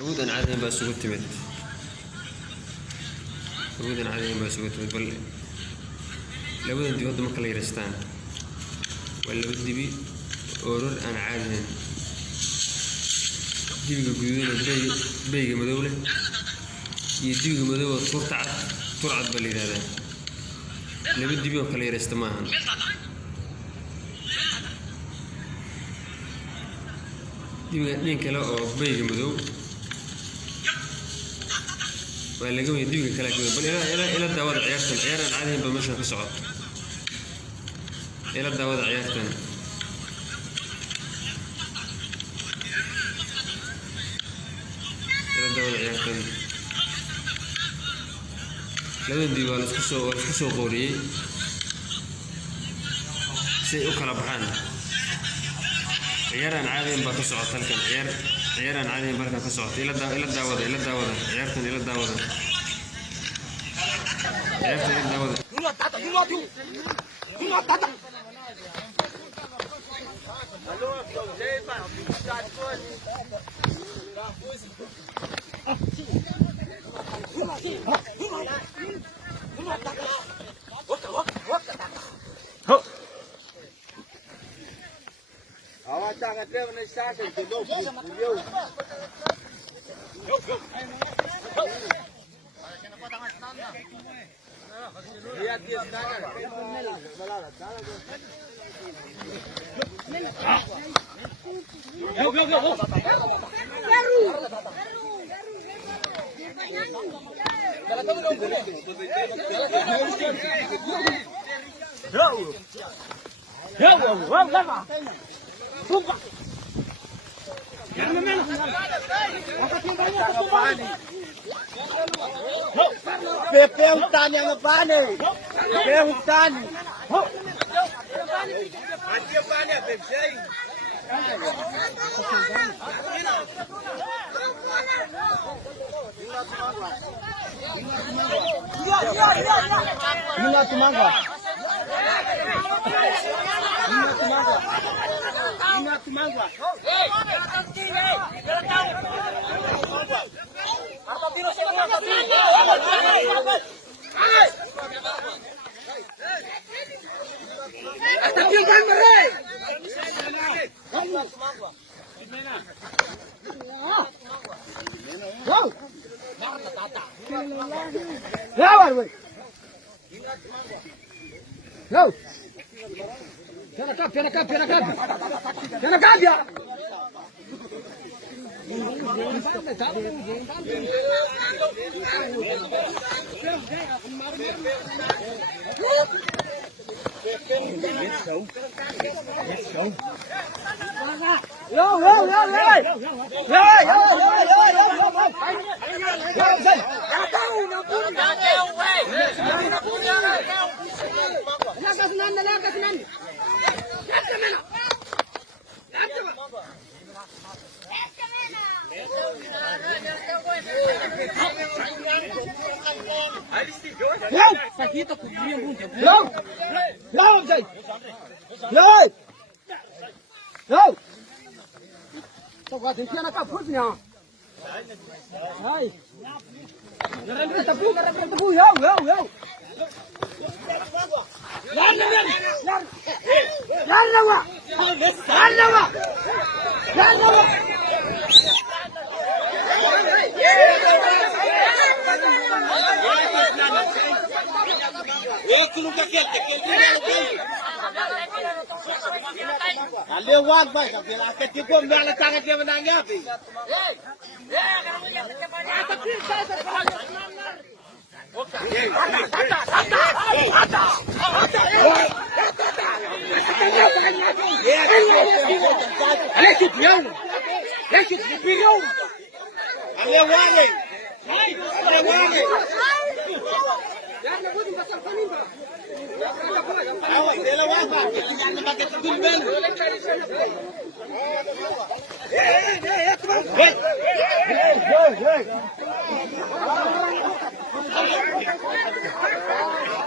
awood aan caadi ahayn baa isugu timid awood aan caadi ahayn baa isugu timid bal labadan dibi hadda marka la yaraystaan waa laba dibi oo ror aan caadi ahayn dibiga guduudan bayga madow leh iyo dibiga madow oo turcad baa la yidhahdaa laba dibi oo kala yaraysta maahan dibiga dhin kale oo bayga madow waa laga weyn dibiga kale ka bal ila daawada ciyaartan ciyaaran caadi ahayn baa meesha ka socoto ila daawada ciyaartan labadan dibi waa isku soo qooriyey si ay u kala baxaan ciyaaraan caadi ahayn baa ka socota halkan ciyaaraan caadi ahayn baa halkan ka socota ila daawada ciyaartan ila daawada Perguntar minha pane. Perguntar. Minha tumanga. Lewat baik, bila ketipu mula tangan dia menangnya.